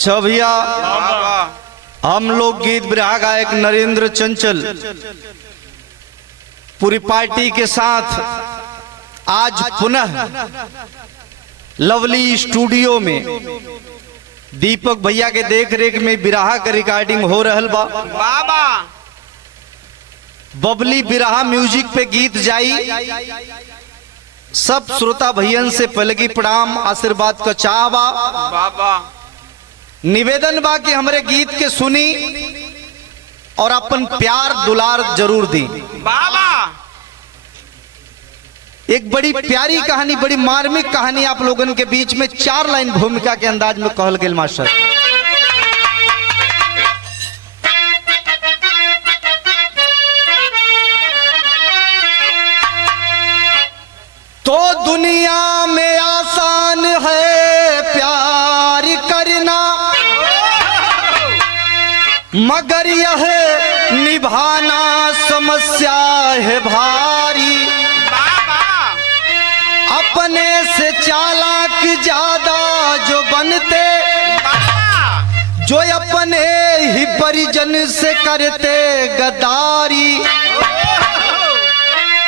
अच्छा भैया, हम लोग गीत बिरहा गायक नरेंद्र चंचल पूरी पार्टी के साथ आज पुनः लवली स्टूडियो में दीपक भैया के देख रेख में बिरहा का रिकॉर्डिंग हो रहल बा। बाबा बबली बिरहा म्यूजिक पे गीत जाई। सब श्रोता भैयन से पलगी प्रणाम आशीर्वाद का चाह बा। बाबा निवेदन बा कि हमरे गीत के सुनी और अपन प्यार दुलार जरूर दी। बाबा एक बड़ी प्यारी कहानी, बड़ी मार्मिक कहानी आप लोगन के बीच में 4 लाइन भूमिका के अंदाज में कहल गेल मास्टर। तो दुनिया में आसान है प्यार करना, मगर यह निभाना समस्या है भारी। अपने से चालाक ज्यादा जो बनते, जो अपने ही परिजन से करते गद्दारी।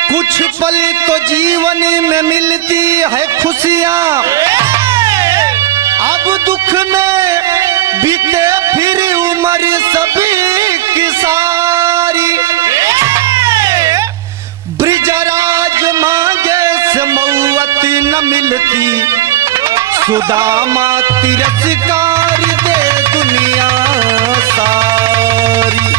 कुछ पल तो जीवन में मिलती है खुशियां, अब दुख में बीते फिर उम्र सभी की सारी। ब्रिजराज मांगे से मौत न मिलती, सुदामा तिरस्कार दे दुनिया सारी।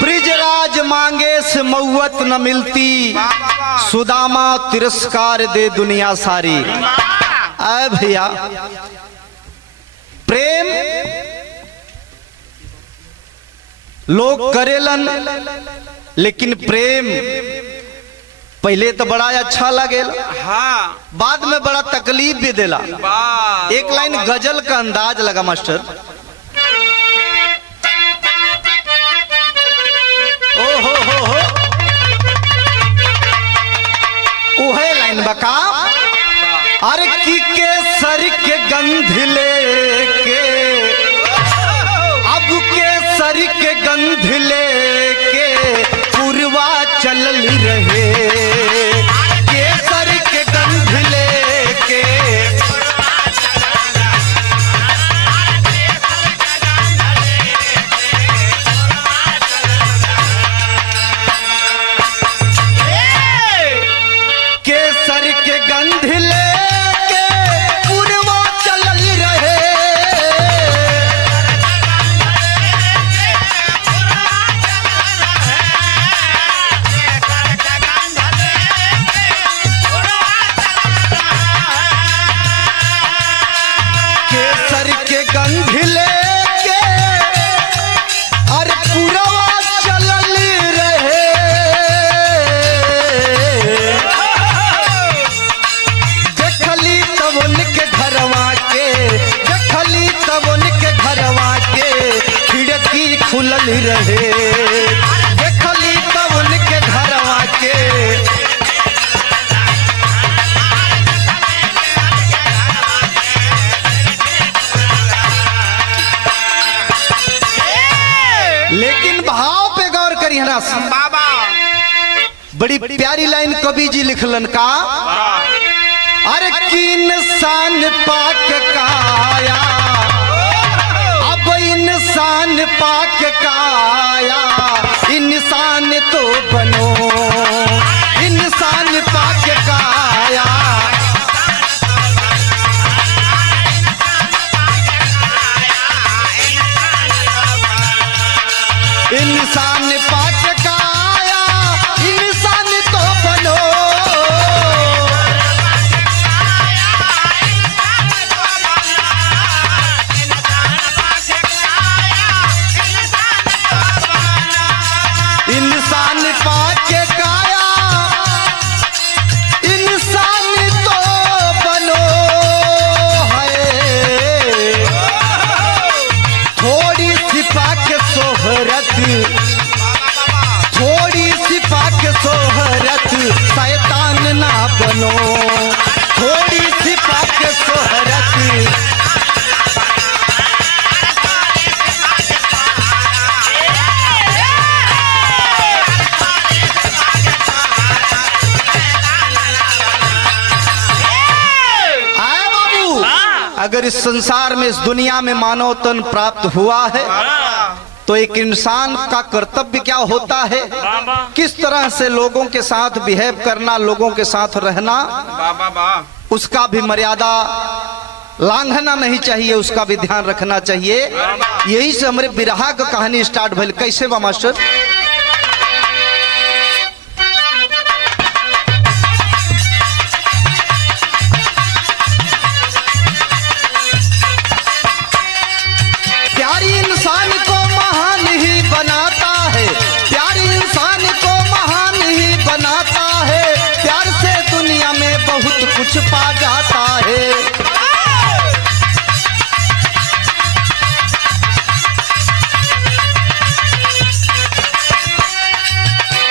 ब्रिजराज मांगे से मौत न मिलती, सुदामा तिरस्कार दे दुनिया सारी। आए भैया, प्रेम लोग करेलन, लेकिन प्रेम पहले तो बड़ा अच्छा लगेला, हाँ बाद में बड़ा तकलीफ भी देला। एक लाइन गजल का अंदाज लगा मास्टर। ओ हो उहे लाइन बका। अरे की केसर के गंध लेके, अब केसर के गंध लेके पूर्वा चल रहे। केसर के गंध लेके केसर के गंध लेके पूर्वा चल रहे। केसर के गंध लेके अरे पूर्वा चल रहे। देखली तब उनके घरवा के, देखली तब उनके घरवा के खिड़की खुलल रहे। देखली तब उनके घरवा के, लेकिन भाव पे गौर करी हरा। बाबा बड़ी प्यारी लाइन कवि जी लिखलन का। अरे की इंसान पाक काया, अब इंसान पाक काया, इंसान तो बनो, इंसान पाक काया। इंसान पाक काया, इंसान तो बनो। इंसान पाक काया, इंसान तो बनो है। थोड़ी सी पाक शोहरत सोहरत शैतान ना बनो, थोड़ी सी पाके सोहरत। अगर इस संसार में, इस दुनिया में मानव तन प्राप्त हुआ है तो एक इंसान का कर्तव्य क्या होता है, किस तरह से लोगों के साथ बिहेव करना, लोगों के साथ रहना, उसका भी मर्यादा लांघना नहीं चाहिए, उसका भी ध्यान रखना चाहिए। यही से हमारे बिरहा का कहानी स्टार्ट भइल। कैसे बा मास्टर? प्यारी इंसान को महान ही बनाता है, प्यारी इंसान को महान ही बनाता है, प्यार से दुनिया में बहुत कुछ पा जाता है।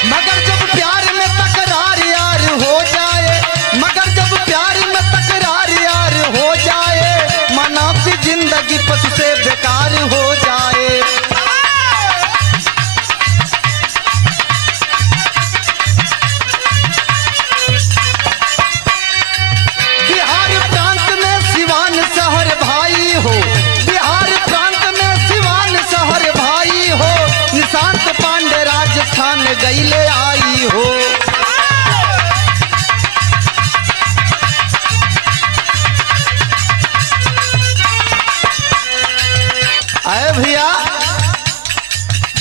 मगर जब प्यार में तकरार यार हो जाए, मगर जब प्यार में तकरार यार हो जाए, मानव की जिंदगी पशु से बेकार हो जाए। बिहार प्रांत में सिवान शहर भाई हो, बिहार प्रांत में सिवान शहर भाई हो, निशांत पांडे राजस्थान गईले आई हो। आए भैया,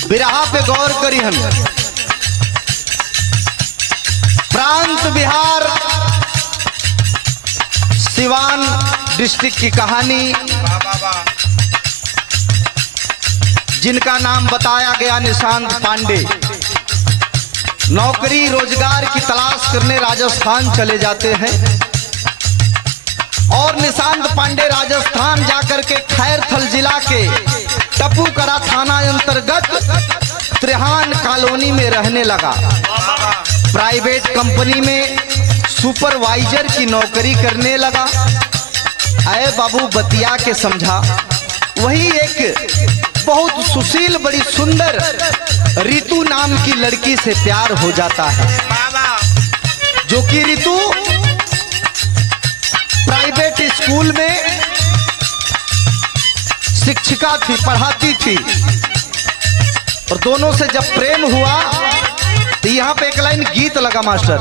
बिरहा पे गौर करी हम। प्रांत बिहार सिवान डिस्ट्रिक्ट की कहानी, जिनका नाम बताया गया निशांत पांडे, नौकरी रोजगार की तलाश करने राजस्थान चले जाते हैं और निशांत पांडे राजस्थान जाकर के खैरथल जिला के टपूकरा थाना अंतर्गत त्रिहान कॉलोनी में रहने लगा। प्राइवेट कंपनी में सुपरवाइजर की नौकरी करने लगा। आए बाबू बतिया के समझा। वही एक बहुत सुशील, बड़ी सुंदर रितु नाम की लड़की से प्यार हो जाता है, जो कि रितु प्राइवेट स्कूल में शिक्षिका थी, पढ़ाती थी। और दोनों से जब प्रेम हुआ तो यहाँ पे एक लाइन गीत लगा मास्टर।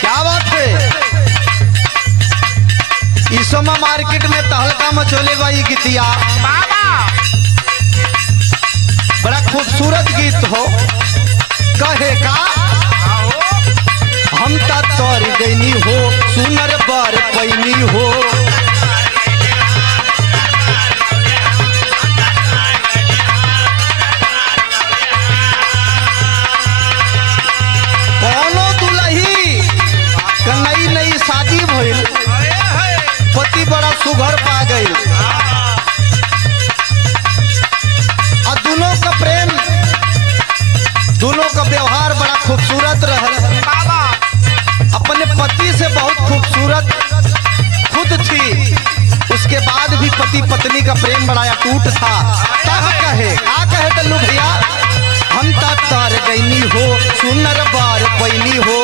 क्या बात है, इस समय मार्केट में तहलका मचोले भाई गीतिया, बड़ा खूबसूरत गीत हो। कहे का हम तर गईनी हो, सुनर बर पैनी हो, कौनो दुल्ही का नई नई शादी भइल, पति बड़ा सुघर पा गई और दोनों का प्रेम, दोनों का व्यवहार बड़ा खूबसूरत रहल। अपने पति से बहुत खूबसूरत खुद थी, उसके बाद भी पति पत्नी का प्रेम बड़ा अटूट था। तब कहे आ कहे तल्लू भैया, हम तर गईनी हो, सुनर बार पैनी हो,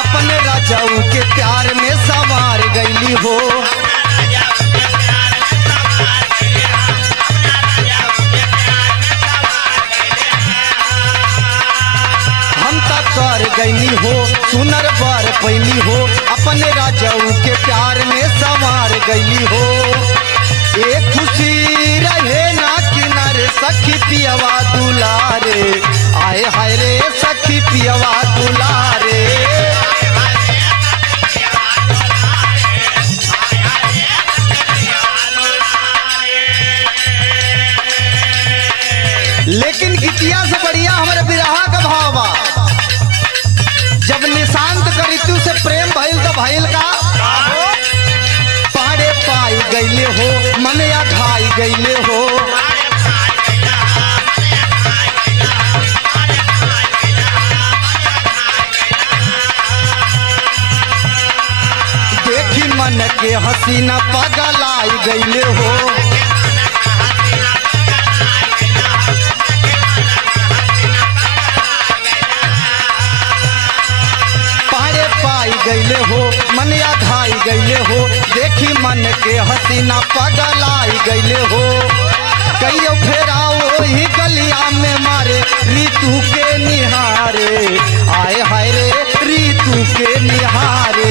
अपने राजाऊ के प्यार में संवार गईली हो। कर गईनी हो, सुनर बार पैनी हो, अपने राजाऊ के प्यार में संवार गईली हो। एक खुशी रहे ना किनारे, सखी पियवा दुलारे, आए हाय रे सखी पियवा दुलारे। लेकिन गीतिया से बढ़िया हमारे बिरहा का भाव बा। जब निशांत का ऋतु से प्रेम भइल तो भइल का पाड़े पाई गईले हो मन या घाई गईले हो। देखी मन के हसीना पगलाई गईले हो। पाड़े पाई गईले हो मन या घाई गईले हो। देखी मन के हसीना पगलाई गईले हो। कहियो फेराओ ही गलिया में मारे ऋतु के निहारे। आए हाय रे ऋतु के निहारे।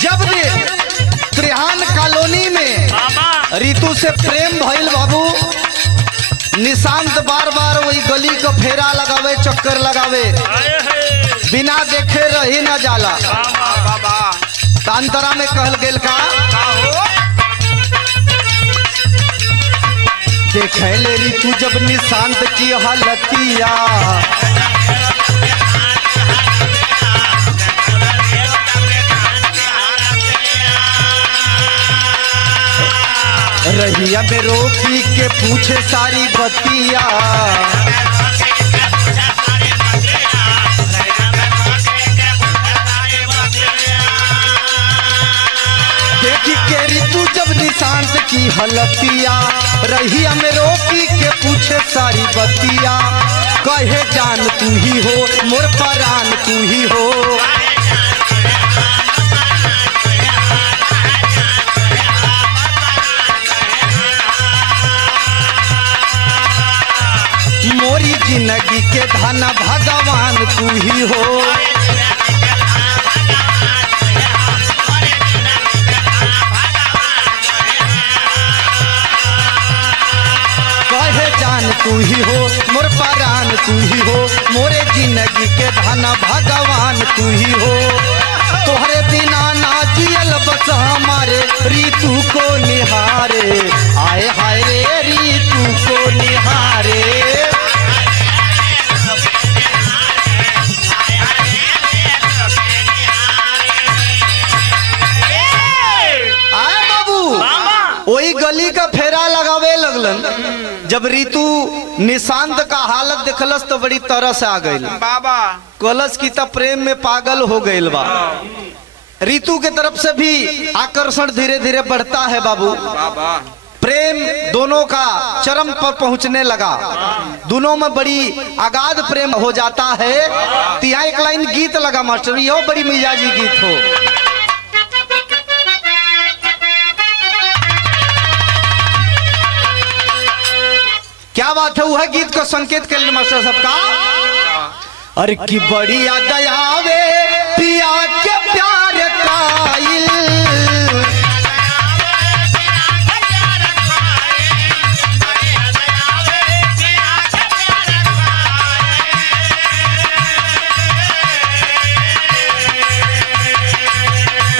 जब भी त्रिहान कॉलोनी में ऋतु से प्रेम भइल बाबू, निशांत बार बार वही गली को फेरा लगावे चक्कर लगावे बिना देखे रही न जाला। बाबा तांतरा में कहल गेल का देखे ले ऋतु जब निशांत की हालतिया। रहिया में रोकी के पूछे सारी बतिया। देखी के ऋतु जब निशांत की हलतिया। रहिया में रोकी के पूछे सारी बतिया। कहे जान तू ही हो मोर परान तू ही हो। मोरी जिंदगी के धन भगवान तू ही हो। कहे जान तू ही हो मोर परान तू ही हो। मोरे जिंदगी के धन भगवान तू ही हो। तोहरे बिना ना जियल बस हमारे ऋतु को निहारे। आए हाय रे ऋतु को निहारे। आए बाबू वही गली का फेरा लगावे लगलन। जब ऋतु निशांत का हालत देखलस तो बड़ी तरस आ गई। बाबा कलश की तब प्रेम में पागल हो गईल बा। ऋतु के तरफ से भी आकर्षण धीरे धीरे बढ़ता है बाबू। बाबा प्रेम दोनों का चरम पर पहुंचने लगा। दोनों में बड़ी अगाध प्रेम हो जाता है। तिहा एक लाइन गीत लगा मास्टर, यो बड़ी मिजाजी गीत हो। क्या बात है, वह गीत को संकेत कर मास्टर साहब का। अरे की बड़ी याद आवे पिया के प्यार काइल।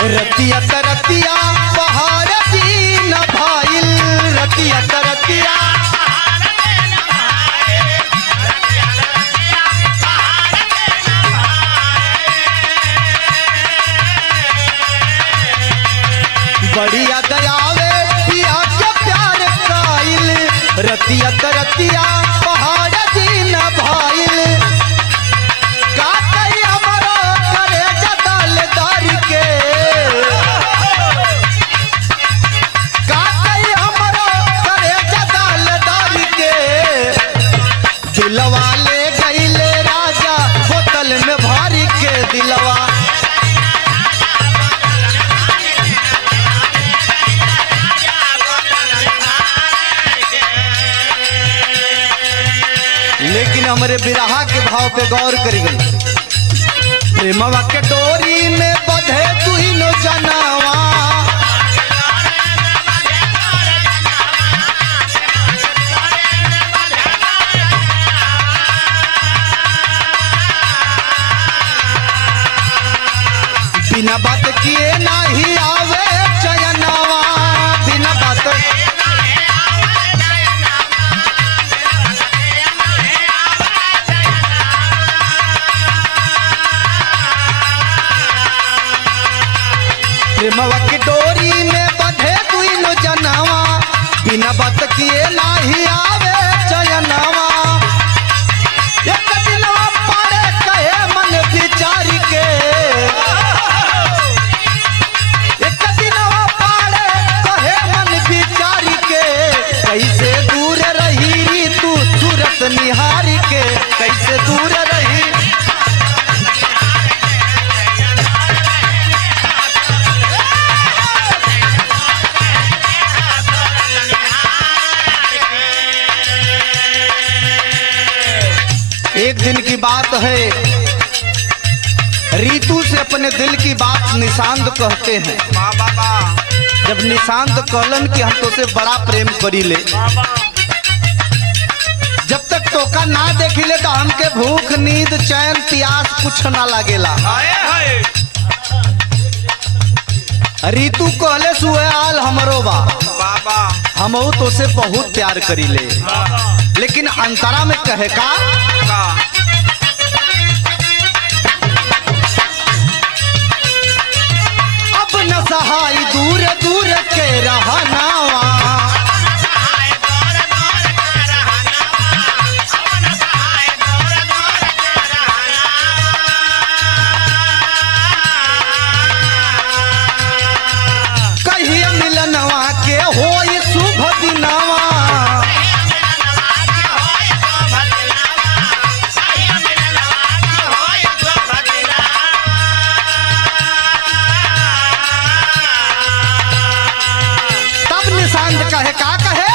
रतिया तरतिया पहाड़ दी न भाइल। रतिया तरतिया बढ़िया दयावे पिया के प्यार काइल। रतिया तरतिया पहाड़ दी न भाइल। का कही हमारा करे जदल दारी के। का कही हमारा करे जदल दारी के। दिलवा ले गईले राजा बोतल में भारी के। दिलवा लेकिन हमारे बिरहा के भाव पे गौर करी गई। प्रेमवा के डोरी में बंधे तू ही नो जनावा। बिना बात किए नाही आवे चयनवा, बिना बात प्रेमवा की डोरी में बंधे दुइनो जनवा, बिना बात किए नाही आवे चयनवा। एक दिनवा पाड़े कहे मन विचारी के, एक दिनवा पाड़े कहे मन विचारी के, कैसे दूर रही री तू सूरत निहारी के, कैसे दूर रही। एक दिन की बात है, रीतू से अपने दिल की बात निशांत कहते हैं। जब निशांत कहलन कि हम तो से बड़ा प्रेम करी ले, जब तक तोका ना देखी ले तो हमके भूख नींद चैन प्यास कुछ ना लगेला। रीतू कहले सुहे आल हमरो बा, हमहू तो से बहुत प्यार करी ले, लेकिन अंतरा में कहे का अब न सहाय दूर दूर के रहनावा, कहिए मिलनवा के होई शुभ दिनवा, कहे का कहे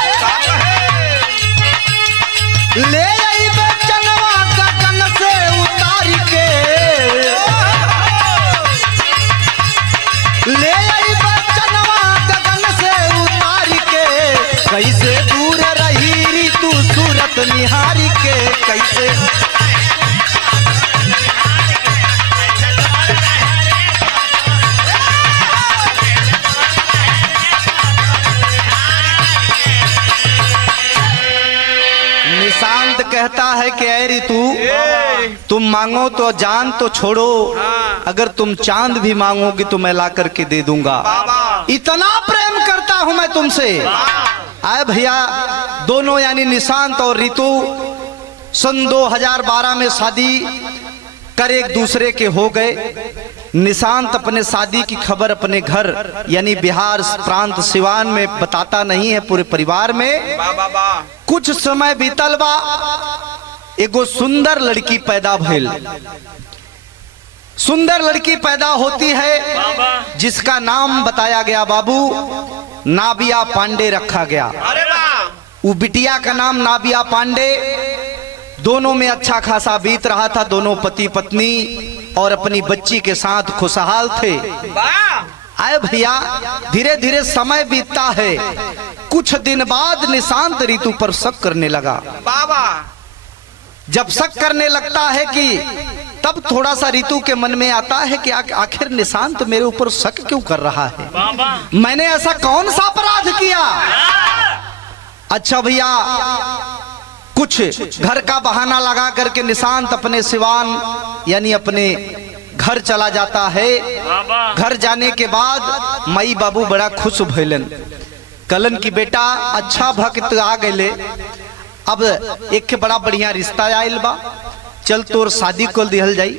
ले आई बचनवा गगन से उतार के, ले आई बचनवा गगन से उतार के, कैसे दूर रही री तू सूरत निहारी के, कैसे निशांत कहता है कि ऐ ऋतु तुम मांगो तो जान तो छोड़ो, अगर तुम चांद भी मांगोगी तो मैं ला करके दे दूंगा, इतना प्रेम करता हूं मैं तुमसे। आए भैया दोनों यानी निशांत और ऋतु सन 2012 में शादी कर एक दूसरे के हो गए। निशांत अपने शादी की खबर अपने घर यानी बिहार प्रांत सिवान में बताता नहीं है पूरे परिवार में। कुछ समय बीतल बा, एगो सुंदर लड़की पैदा भइल। सुंदर लड़की पैदा होती है जिसका नाम बताया गया बाबू नाबिया पांडे रखा गया। वो बिटिया का नाम नाबिया पांडे। दोनों में अच्छा खासा बीत रहा था, दोनों पति पत्नी और अपनी बच्ची के साथ खुशहाल थे। आए भैया धीरे धीरे समय बीतता है। कुछ दिन बाद निशांत ऋतु पर शक करने लगा। जब शक करने लगता है कि तब थोड़ा सा ऋतु के मन में आता है कि आखिर निशांत मेरे ऊपर शक क्यों कर रहा है, मैंने ऐसा कौन सा अपराध किया। अच्छा भैया कुछ घर का बहाना लगा करके निशांत अपने सिवान यानी अपने घर चला जाता है। घर जाने के बाद माई बाबू बड़ा खुश भइलन, कलन की बेटा अच्छा भक्त आ गए, अब एक के बड़ा बढ़िया रिश्ता आयल बा, चल तोर शादी कर दिहल जाई।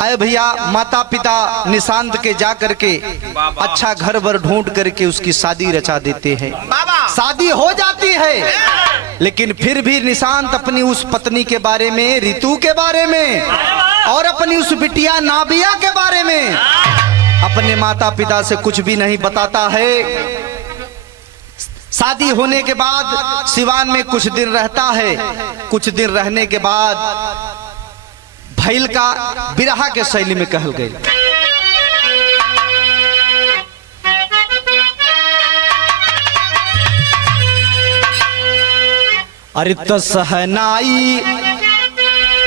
आए भैया माता पिता निशांत के जा करके अच्छा घर वर ढूंढ करके उसकी शादी रचा देते हैं। शादी हो जाती है, लेकिन फिर भी निशांत अपनी उस पत्नी के बारे में, ऋतु के बारे में और अपनी उस बिटिया नाबिया के बारे में अपने माता पिता से कुछ भी नहीं बताता है। शादी होने के बाद सिवान में कुछ दिन रहता है। कुछ दिन रहने के बाद भैल का बिरहा के शैली में कहल गई। अरे तो सहनाई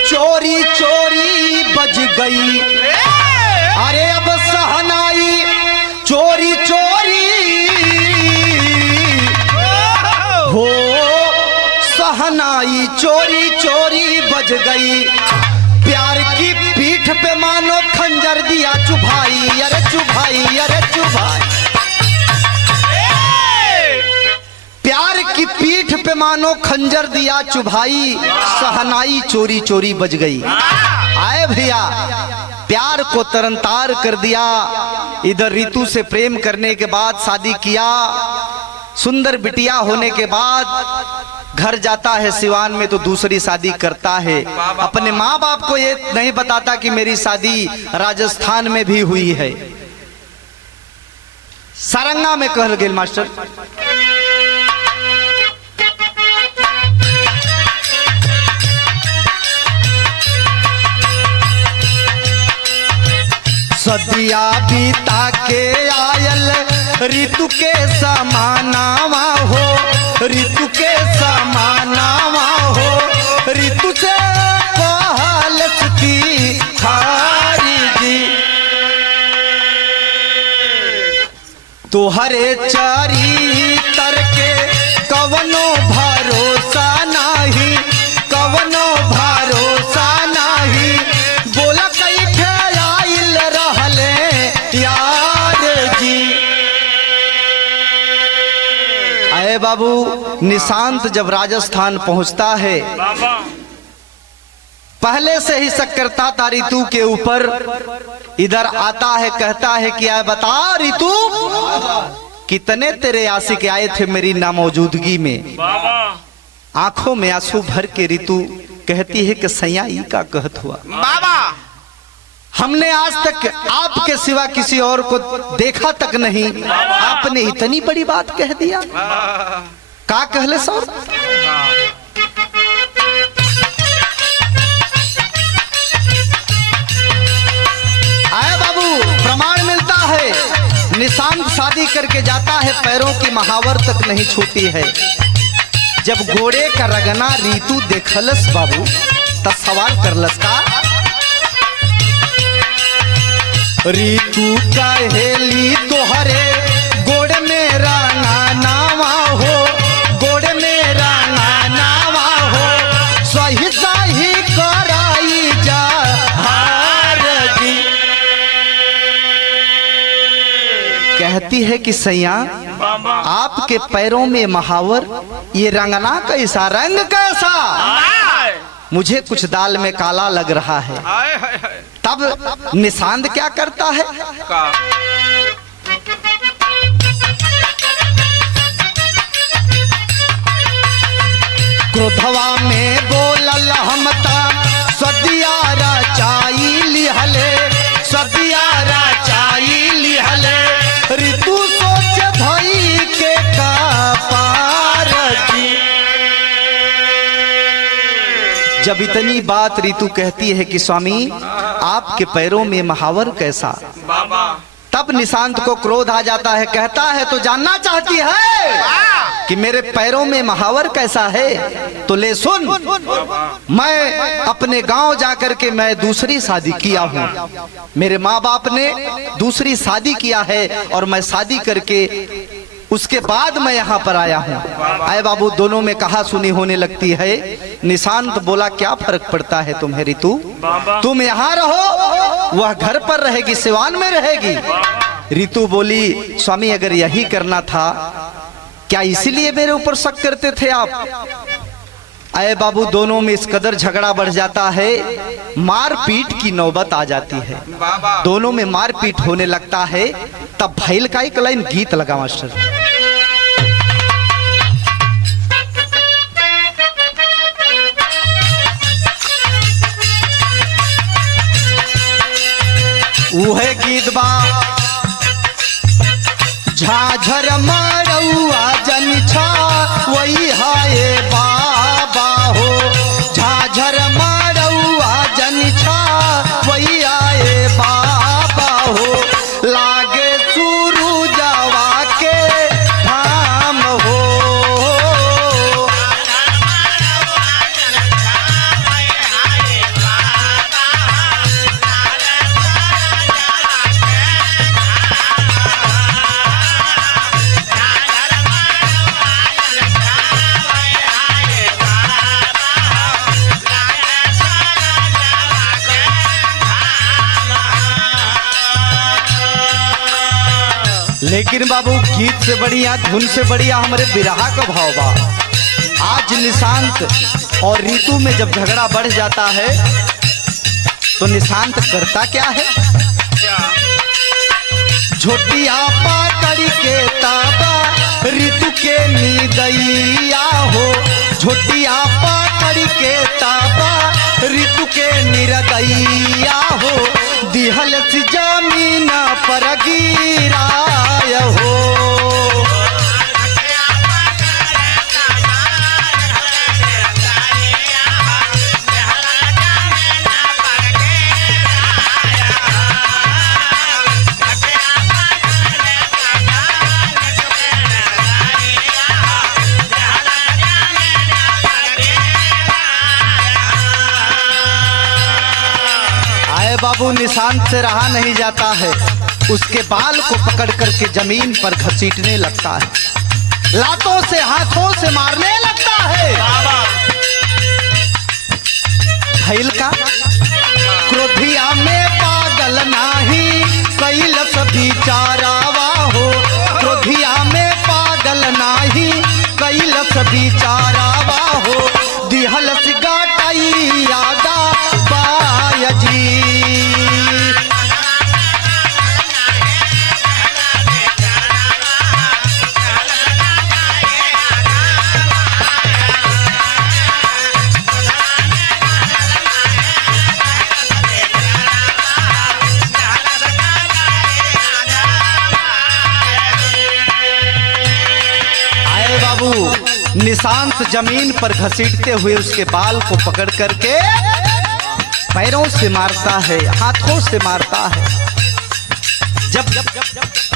चोरी चोरी बज गई, अरे अब सहनाई चोरी चोरी हो, सहनाई चोरी चोरी बज गई, प्यार की पीठ पे मानो खंजर दिया चुभाई, अरे चुभाई, अरे चुभाई। प्यार की पीठ पे मानो खंजर दिया चुभाई, सहनाई चोरी चोरी बज गई। आए भैया, प्यार को तरनतार कर दिया। इधर रितु से प्रेम करने के बाद शादी किया, सुंदर बिटिया होने के बाद घर जाता है सिवान में तो दूसरी शादी करता है। अपने माँ बाप को ये नहीं बताता कि मेरी शादी राजस्थान में भी हुई है। सारंगा में कहल गेल मास्टर, सदिया बीता के आयल ऋतु के समानावा हो, ऋतु के समानावा हो, ऋतु से पहलस की हारी जी, तुहरे चरित्र के कवनो भरोसा नहीं, कवनो भरोसा नहीं, बोला कई आइल रहले यार जी। आए बाबू, निशांत जब राजस्थान पहुंचता है, पहले से ही शक करता था रितु के ऊपर। इधर आता है, कहता है कि आए बता रितु, कितने तेरे आशिक आए थे मेरी नामौजूदगी में। आंखों में आंसू भर के रितु कहती है कि सैया ई का कहत हुआ बाबा, हमने आज तक आपके सिवा किसी और को देखा तक नहीं, आपने इतनी बड़ी बात कह दिया। का कहले सर? आए बाबू, प्रमाण मिलता है। निशांत शादी करके जाता है, पैरों की महावर तक नहीं छूटी है। जब घोड़े का रगना रीतु देखलस बाबू, तब सवाल करलस का, रीतु कहेली तोहरे गोड़ में रंगा नावा हो, गोड़ में रंगा नावा हो, सही सही कराई जा हार जी। कहती है कि सैया, आपके पैरों में महावर, ये रंगना कैसा, रंग कैसा, मुझे कुछ दाल में काला लग रहा है। तब निशांत क्या करता है, क्रोधवा में बोलल हमता सदिया रचाई लिहले, सदिया रचाई लिहले, ऋतु सोच भई के का पार जी। जब इतनी बात ऋतु कहती है कि स्वामी आपके पैरों में महावर कैसा, बाबा, तब निशांत को क्रोध आ जाता है। कहता है तो जानना चाहती है कि मेरे पैरों में महावर कैसा है, तो ले सुन, मैं अपने गांव जाकर के मैं दूसरी शादी किया हूं, मेरे माँ बाप ने दूसरी शादी किया है और मैं शादी करके उसके बाद मैं यहाँ पर आया हूँ। आए बाबू, दोनों में कहा सुनी होने लगती है। निशांत बोला क्या फर्क पड़ता है तुम्हें ऋतु, तुम यहाँ रहो, वह घर पर रहेगी, सिवान में रहेगी। ऋतु बोली स्वामी अगर यही करना था, क्या इसीलिए मेरे ऊपर शक करते थे आप? आए बाबू, दोनों में इस कदर झगड़ा बढ़ जाता है, मारपीट की नौबत आ जाती है। दोनों में मारपीट होने लगता है। तब भैल का एक लाइन गीत लगा मास्टर, वह गीत बा, झाझर मरौआ जन छा वही हाय बाबा हो, झाझर मरौआ जन छा वही आए बाबा हो, लागे सूरुजवा के धाम हो। लेकिन बाबू गीत से बढ़िया, धुन से बढ़िया हमारे बिरहा का भाव बा। आज निशांत और ऋतु में जब झगड़ा बढ़ जाता है तो निशांत करता क्या है? झोटिया पाकड़ी के ताबा ऋतु के नीदैया हो, झोटिया पाकड़ी के ताबा ऋतु के निरदैया हो, दिहल सी जमीन पर गिराय हो। बाबू निशांत से रहा नहीं जाता है, उसके बाल को पकड़ करके जमीन पर घसीटने लगता है, लातों से हाथों से मारने लगता है। भइल का क्रोधिया में पागल नाही कैलस बिचारावा हो, क्रोधिया में पागल नाही कैलस बिचारावा हो, दिहलस गाटाई यादा बायजी। निशांत जमीन पर घसीटते हुए उसके बाल को पकड़ करके पैरों से मारता है, हाथों से मारता है। जब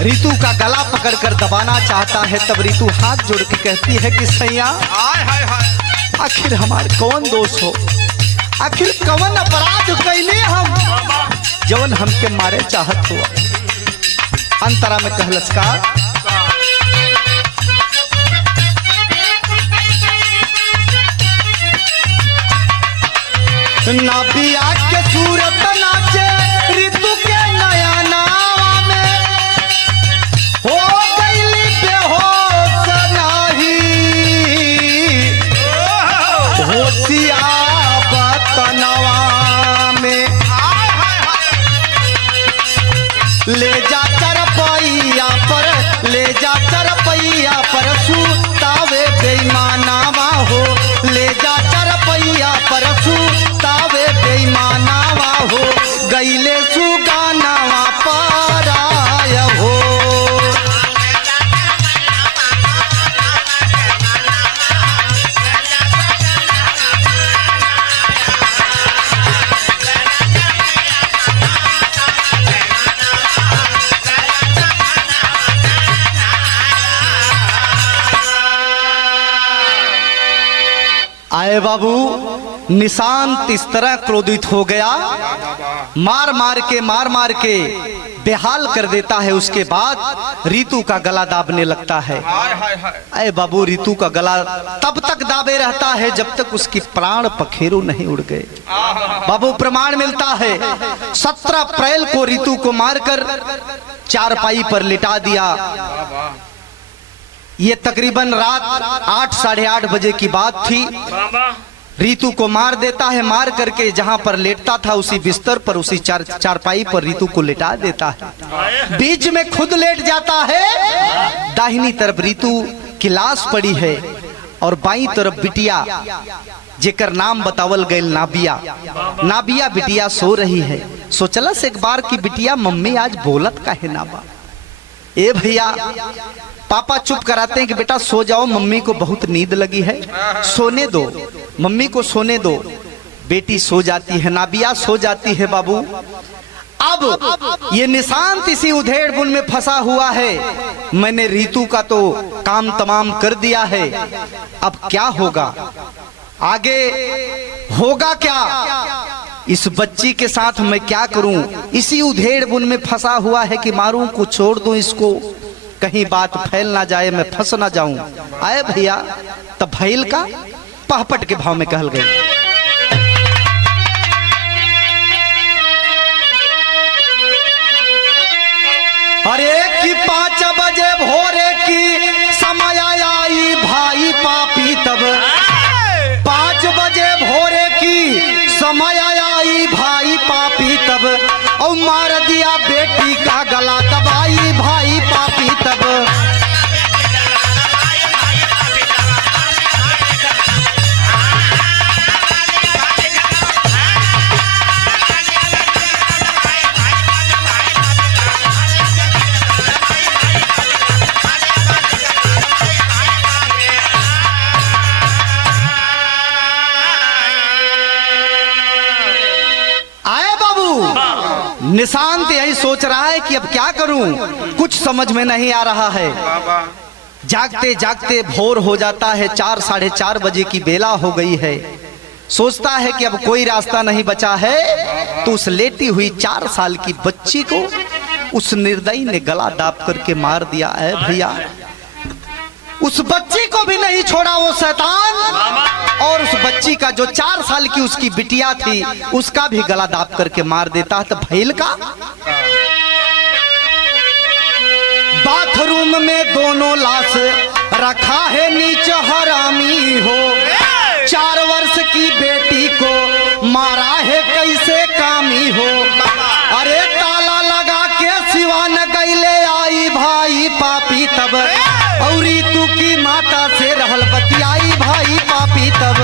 ऋतु का गला पकड़कर दबाना चाहता है तब ऋतु हाथ जोड़ के कहती है कि सैया आखिर हमारे कौन दोष हो, आखिर कौन अपराध कैले हम जवन हमके मारे चाहत हुआ। अंतरा में कहलस का नाबिया के सूरत नाचे ऋतु के नया नावा में, हो गईली बेहोश नाही होशिया बतनवा में, ले जा चरपैया पर, ले जा चरपैया पर सुतावे बेईमानावा हो, ले जा चरपैया पर सुतावे बेईमानावा हो, गईले सुगानावा पाराय हो। आए बाबू निशांत इस तरह क्रोधित हो गया, मार मार के बेहाल कर देता है। उसके बाद ऋतु का गला दाबने लगता है। अरे बाबू ऋतु का गला तब तक दाबे रहता है जब तक उसकी प्राण पखेरु नहीं उड़ गए। बाबू प्रमाण मिलता है 17 अप्रैल को ऋतु को मारकर चारपाई पर लिटा दिया। ये तकरीबन रात 8 साढ़े 8 बजे की बात थी। ऋतु को मार देता है, मार करके जहां पर लेटता था उसी बिस्तर पर, उसी चारपाई पर ऋतु को लिटा देता है। बीच में खुद लेट जाता है। दाहिनी तरफ ऋतु की लाश पड़ी है और बाईं तरफ बिटिया जेकर नाम बतावल गयल नाबिया, नाबिया बिटिया सो रही है। सोचलस एक बार की बिटिया मम्मी आज बोलत काहे ना बा। ए भैया पापा चुप कराते हैं कि बेटा सो जाओ, मम्मी को बहुत नींद लगी है, सोने दो, मम्मी को सोने दो। बेटी सो जाती है, नाबिया सो जाती है। बाबू अब ये निशांत इसी उधेड़ बुन में फंसा हुआ है। मैंने ऋतु का तो काम तमाम कर दिया है, अब क्या होगा, आगे होगा क्या, इस बच्ची के साथ मैं क्या करूं। इसी उधेड़ बुन में फंसा हुआ है कि मारूं को छोड़ दूं इसको, कहीं बात फैल ना जाए, मैं फंस ना जाऊं। आए भैया तब भैल का पहपट के भाव में कहल गई। अरे कि 5 बजे भोरे की समय आई भाई पापी तब 5 बजे भोरे की समय आई भाई पापी तब और मार दिया बेटी का गला दबाई भाई पापी तब। निशांत यही सोच रहा है कि अब क्या करूं, कुछ समझ में नहीं आ रहा है। जागते जागते भोर हो जाता है, 4 साढ़े 4 बजे की बेला हो गई है। सोचता है कि अब कोई रास्ता नहीं बचा है, तो उस लेटी हुई 4 साल की बच्ची को उस निर्दयी ने गला दाब करके मार दिया है। भैया उस बच्ची को भी नहीं छोड़ा वो शैतान, और उस बच्ची का जो 4 साल की उसकी बिटिया थी उसका भी गला दाब करके मार देता है। तो भैल का बाथरूम में दोनों लाश रखा है नीचे हरामी हो, 4 वर्ष की बेटी को मारा है कैसे कामी हो। अरे ताला लगा के सिवान गईले आई भाई पापी तब, और रीतू की माता से रहल बतियाई भाई पापी तब।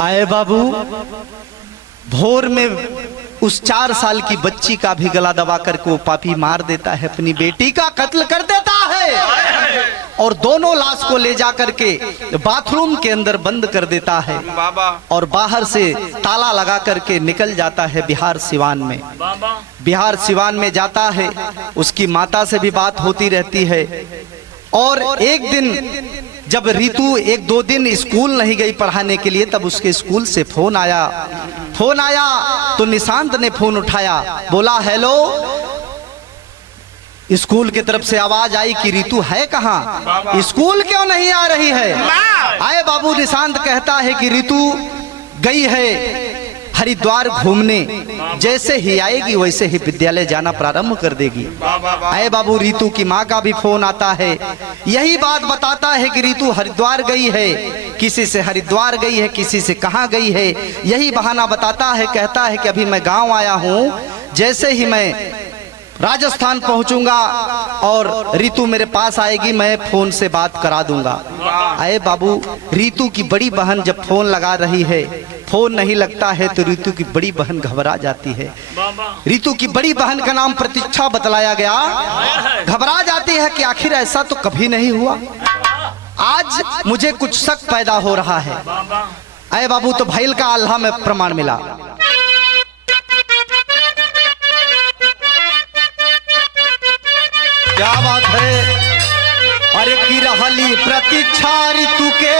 आए बाबू भोर में उस 4 साल की बच्ची का भी गला दबा करके वो पापी मार देता है, अपनी बेटी का कत्ल कर देता है और दोनों लाश को ले जा करके बाथरूम के अंदर बंद कर देता है और बाहर से ताला लगा करके निकल जाता है बिहार सिवान में। बिहार सिवान में जाता है, उसकी माता से भी बात होती रहती है। और एक दिन जब रीतू 1-2 दिन स्कूल नहीं गई पढ़ाने के लिए, तब उसके स्कूल से फोन आया तो निशांत ने फोन उठाया, बोला हेलो। स्कूल की तरफ से आवाज आई कि रीतू है कहाँ, स्कूल क्यों नहीं आ रही है। आए बाबू निशांत कहता है कि रीतू गई है हरिद्वार घूमने, जैसे ही आएगी वैसे ही विद्यालय जाना प्रारंभ कर देगी। आए बाबू रीतू की माँ का भी फोन आता है, यही बात बताता है कि रीतू हरिद्वार गई है, किसी से हरिद्वार गई है, किसी से कहाँ गई है, यही बहाना बताता है। कहता है कि अभी मैं गांव आया हूँ, जैसे ही मैं राजस्थान पहुंचूंगा और रीतू मेरे पास आएगी, मैं फोन से बात करा दूंगा। आए बाबू रीतू की बड़ी बहन जब फोन लगा रही है, फोन नहीं लगता है तो रीतू की बड़ी बहन घबरा जाती है। रीतू की बड़ी बहन का नाम प्रतीक्षा बतलाया गया। घबरा जाती है कि आखिर ऐसा तो कभी नहीं हुआ, आज मुझे कुछ शक पैदा हो रहा है। आए बाबू तो भैल का अल्लाह में प्रमाण मिला। क्या बात है। अरे की रहली प्रतीक्षा ऋतु के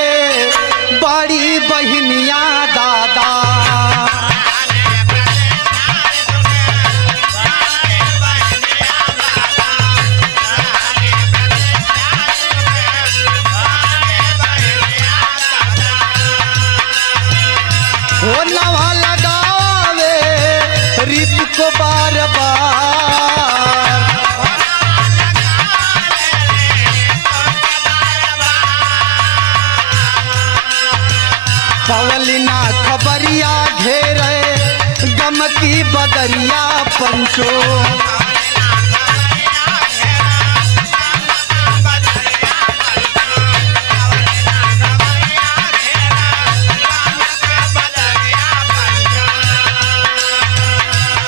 बड़ी बहनिया दादा, वो नवा लगावे ऋतु को बार बार, पवलिना खबरिया घेरे गम की बदरिया पंचो,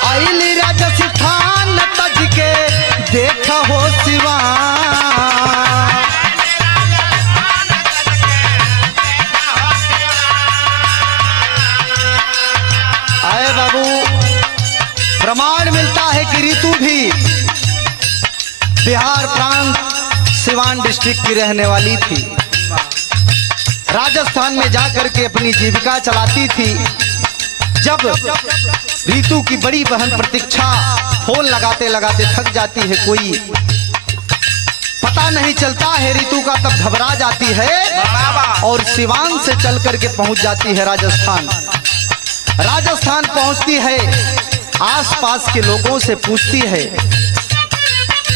आइली राजस्थान तज के देखा हो सिवान। प्रमाण मिलता है कि ऋतु भी बिहार प्रांत सिवान डिस्ट्रिक्ट की रहने वाली थी। राजस्थान में जाकर के अपनी जीविका चलाती थी। जब रीतू की बड़ी बहन प्रतीक्षा फोन लगाते लगाते थक जाती है, कोई पता नहीं चलता है रीतू का, तब घबरा जाती है और सिवान से चल करके पहुंच जाती है राजस्थान। राजस्थान पहुंचती है, आसपास के लोगों से पूछती है,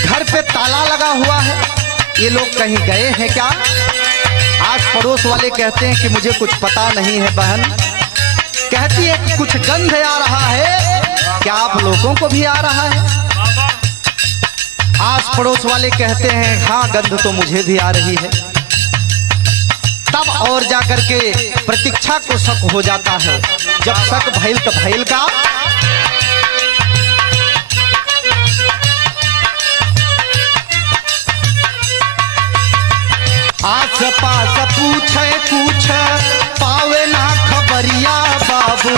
घर पे ताला लगा हुआ है, ये लोग कहीं गए हैं क्या? आस पड़ोस वाले कहते हैं कि मुझे कुछ पता नहीं है बहन। कहती है कि कुछ गंध आ रहा है, क्या आप लोगों को भी आ रहा है? आस पड़ोस वाले कहते हैं हाँ गंध तो मुझे भी आ रही है। तब और जाकर के प्रतीक्षा को शक हो जाता है। जब शक भइल तो भइल का, आस पास पूछे कुछ पावे ना खबरिया बाबू।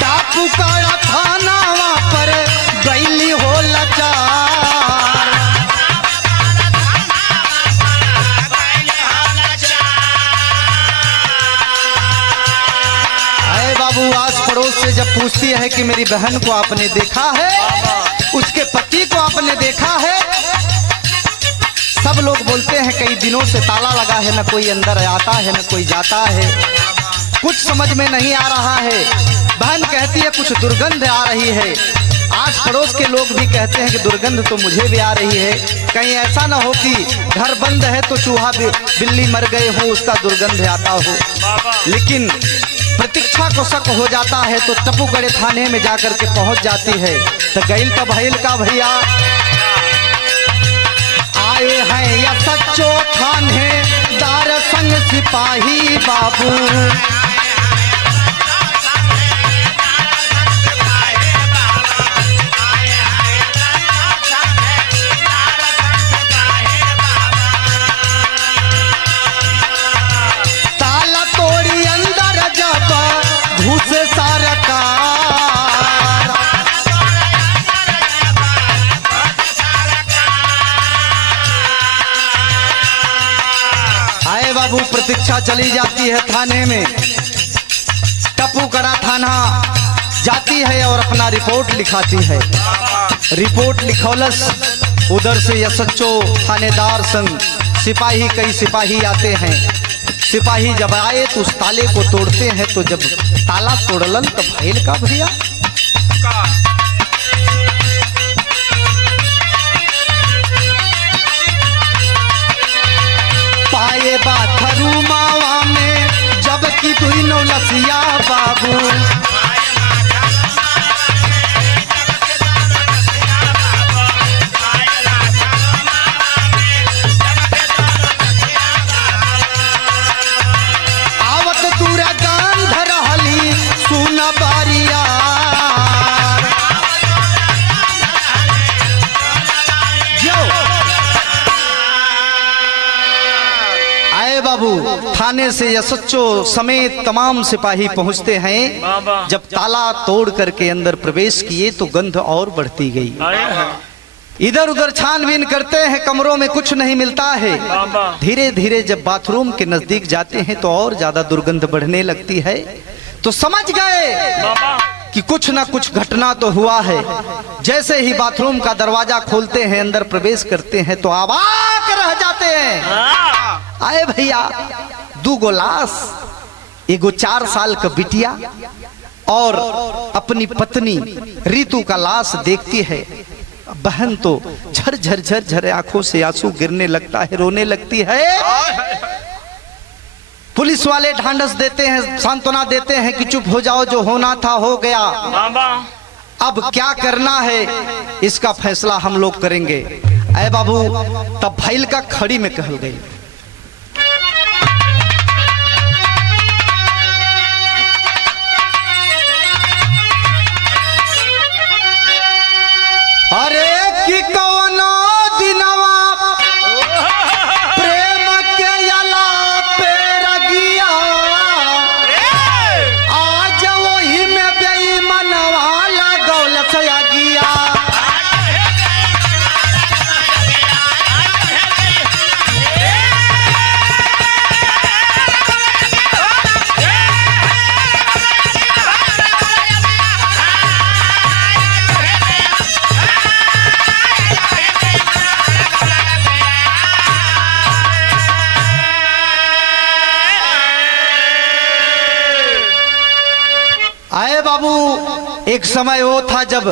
टापू काड़ा थाना पर गईली हो लाचार। अरे बाबू, आस पड़ोस से जब पूछती है कि मेरी बहन को आपने देखा है, उसके पति को आपने देखा है, सब लोग बोलते हैं कई दिनों से ताला लगा है, न कोई अंदर आता है न कोई जाता है, कुछ समझ में नहीं आ रहा है। बहन कहती है कुछ दुर्गंध आ रही है। आस पड़ोस के लोग भी कहते हैं कि दुर्गंध तो मुझे भी आ रही है, कहीं ऐसा ना हो कि घर बंद है तो चूहा बिल्ली मर गए हो, उसका दुर्गंध आता हो। लेकिन प्रतीक्षा को शक हो जाता है तो टपूगढ़ थाने में जाकर के पहुंच जाती है। तो गैल का भैल का भैया आए हैं या सच्चो थाने दार संग सिपाही बाबू। ताला तोड़ी अंदर जब घुसे सरकार। आए बाबू, प्रतीक्षा चली जाती है थाने में। टपूगढ़ थाना जाती है और अपना रिपोर्ट लिखाती है। रिपोर्ट लिखौलस, उधर से एसएचओ थानेदार संग सिपाही, कई सिपाही आते हैं। सिपाही जब आए तो उस ताले को तोड़ते हैं। तो जब ताला तोड़लन तो भैल का भैया पाए बाथरू मावा में जब की तुई नौलसिया बाबू। आवत दूरा गंध रहली सुन बारिया। आए बाबू, थाने से एसएचओ समेत तमाम सिपाही पहुंचते हैं। जब ताला तोड़ करके अंदर प्रवेश किए तो गंध और बढ़ती गई। इधर उधर छानबीन करते हैं, कमरों में कुछ नहीं मिलता है। धीरे धीरे जब बाथरूम के नजदीक जाते हैं तो और ज्यादा दुर्गंध बढ़ने लगती है। तो समझ गए कि कुछ ना कुछ घटना तो हुआ है। जैसे ही बाथरूम का दरवाजा खोलते हैं, अंदर प्रवेश करते हैं तो अवाक रह जाते हैं। आए भैया, 2 लाश, एगो 4 साल का बिटिया और अपनी पत्नी रीतू का लाश देखती है। बहन तो झर झर झर झर आंखों से आंसू गिरने लगता है, रोने लगती है। पुलिस वाले ढांढस देते हैं, सांत्वना देते हैं कि चुप हो जाओ, जो होना था हो गया, अब क्या करना है इसका फैसला हम लोग करेंगे। ऐ बाबू, तब भैल का खड़ी में कहल गई। अरे कि कवनो दिनवा प्रेम के अला पे रगिया आ आए बाबू, एक समय वो था जब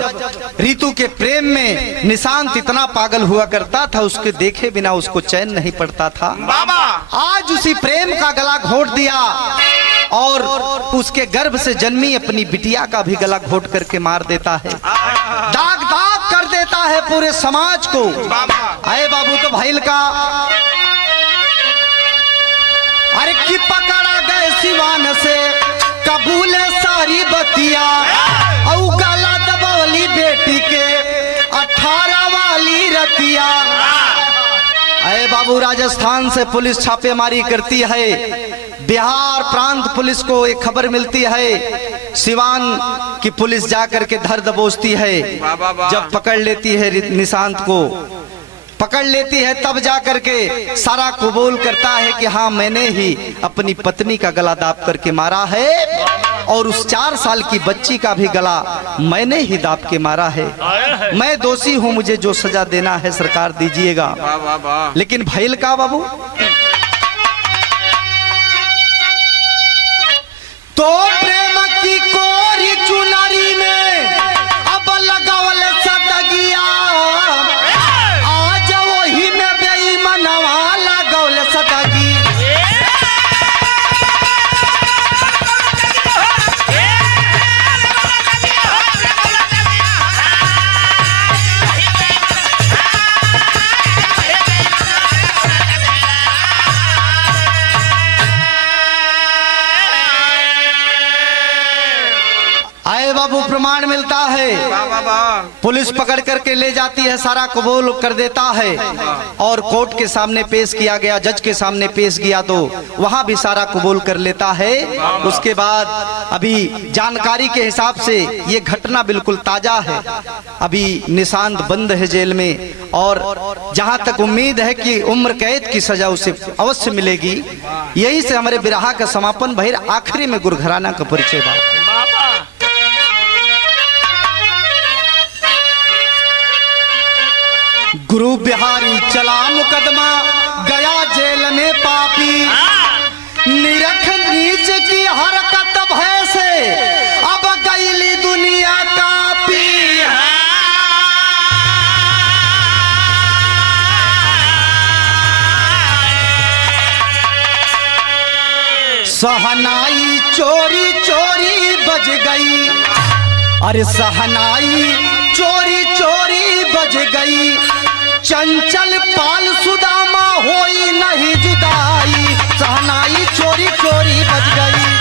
रितु के प्रेम में निशांत इतना पागल हुआ करता था, उसके देखे बिना उसको चैन नहीं पड़ता था। बाबा आज उसी प्रेम का गला घोट दिया और उसके गर्भ से जन्मी अपनी बिटिया का भी गला घोट करके मार देता है, दाग दाग कर देता है पूरे समाज को। आए बाबू, तो भैल का अरे की पकड़ा गए सिवान से कबूल सारी बतिया और गला दबौली बेटी के 18 वाली रतिया। अरे बाबू, राजस्थान से पुलिस छापेमारी करती है, बिहार प्रांत पुलिस को एक खबर मिलती है, सिवान की पुलिस जाकर के धर दबोचती है। जब पकड़ लेती है निशांत को, पकड़ लेती है, तब जाकर के सारा कबूल करता है कि हाँ मैंने ही अपनी पत्नी का गला दाब करके मारा है और उस 4 साल की बच्ची का भी गला मैंने ही दाब के मारा है। मैं दोषी हूं, मुझे जो सजा देना है सरकार दीजिएगा। लेकिन भैल का बाबू, तो प्रेम की कोरी चुनरी में अब लगावल सदगिया, आज वही में बेईमानवा लगावल सदगी। आए बाबू, प्रमाण मिलता है, पुलिस पकड़ करके ले जाती है, सारा कबूल कर देता है और कोर्ट के सामने पेश किया गया, जज के सामने पेश किया तो वहां भी सारा कबूल कर लेता है। उसके बाद अभी जानकारी के हिसाब से ये घटना बिल्कुल ताजा है, अभी निशांत बंद है जेल में और जहां तक उम्मीद है कि उम्र कैद की सजा उसे अवश्य मिलेगी। यही से हमारे बिरहा का समापन भइल, आखिरी में गुरघराना का परिचय बा। गुरु बिहारी चला मुकदमा, गया जेल में पापी, निरख नीच की हरकत भय से अब गईली दुनिया कापी। सहनाई चोरी चोरी बज गई, अरे सहनाई चोरी चोरी बज गई, चंचल पाल सुदामा होई नहीं जुदाई, सहनाई चोरी चोरी बज गई।